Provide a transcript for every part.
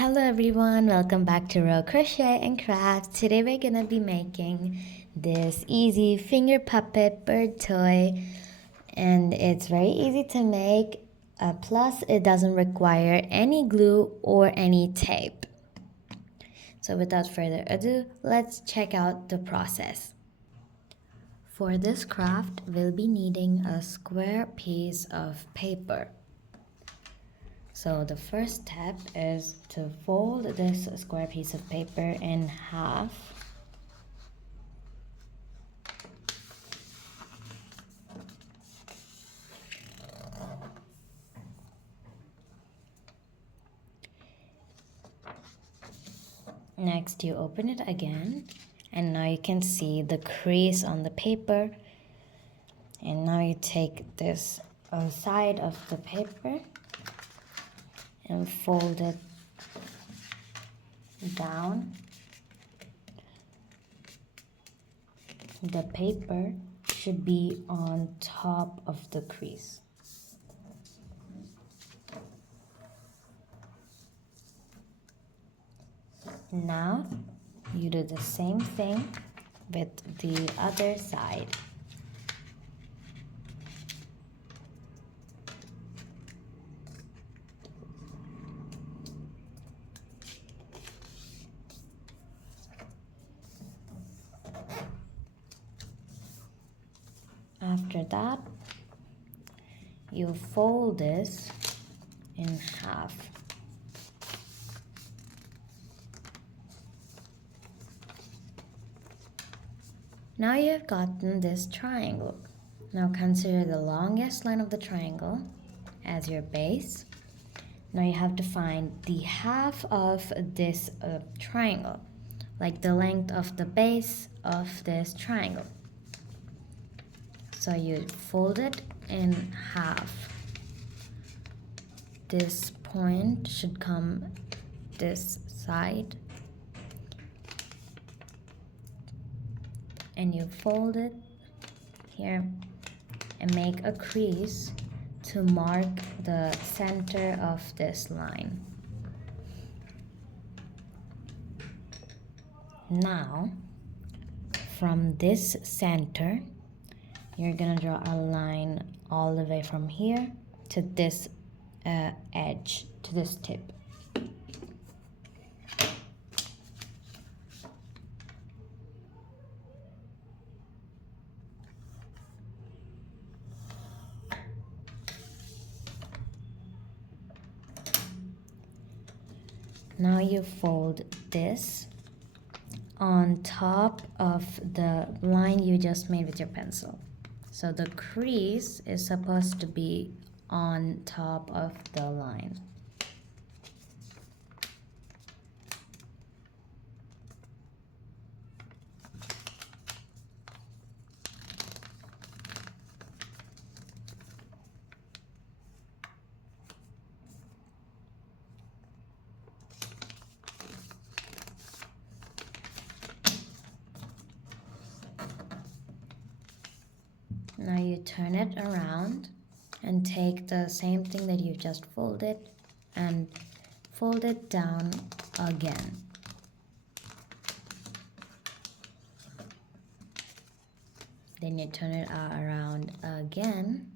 Hello everyone, welcome back to Row Crochet and Craft. Today we're gonna be making this easy finger puppet bird toy, and it's very easy to make, plus it doesn't require any glue or any tape. So without further ado, let's check out the process. For this craft, we'll be needing a square piece of paper. So the first step is to fold this square piece of paper in half. Next, you open it again, and now you can see the crease on the paper. And now you take this side of the paper and fold it down. The paper should be on top of the crease. Now you do the same thing with the other side. After that, you fold this in half. Now you've gotten this triangle. Now consider the longest line of the triangle as your base. Now you have to find the half of this triangle, like the length of the base of this triangle. So you fold it in half. This point should come this side, and you fold it here and make a crease to mark the center of this line. Now, from this center, you're gonna draw a line all the way from here to this edge, to this tip. Now you fold this on top of the line you just made with your pencil. So the crease is supposed to be on top of the line. Now you turn it around and take the same thing that you've just folded and fold it down again. Then you turn it around again.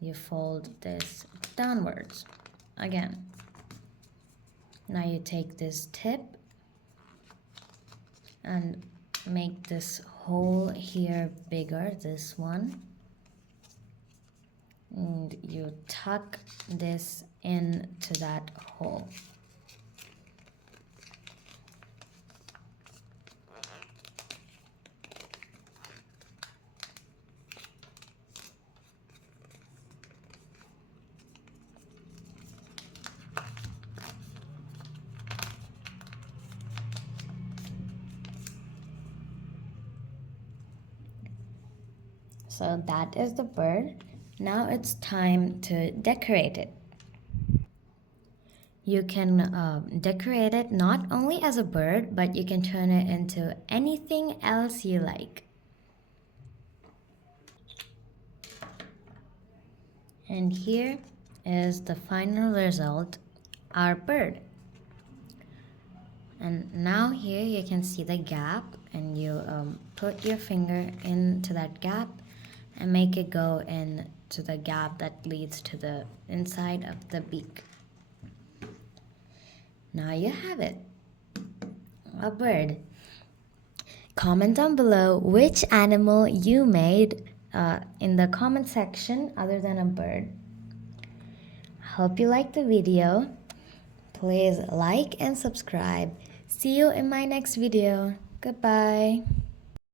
You fold this downwards again. Now you take this tip and make this hole here bigger, this one, and you tuck this into that hole. So that is the bird. Now it's time to decorate it. You can decorate it not only as a bird, but you can turn it into anything else you like. And here is the final result, our bird. And now here you can see the gap, and you put your finger into that gap and make it go into the gap that leads to the inside of the beak. Now you have it, a bird. Comment down below which animal you made in the comment section other than a bird. Hope you liked the video. Please like and subscribe. See you in my next video. Goodbye.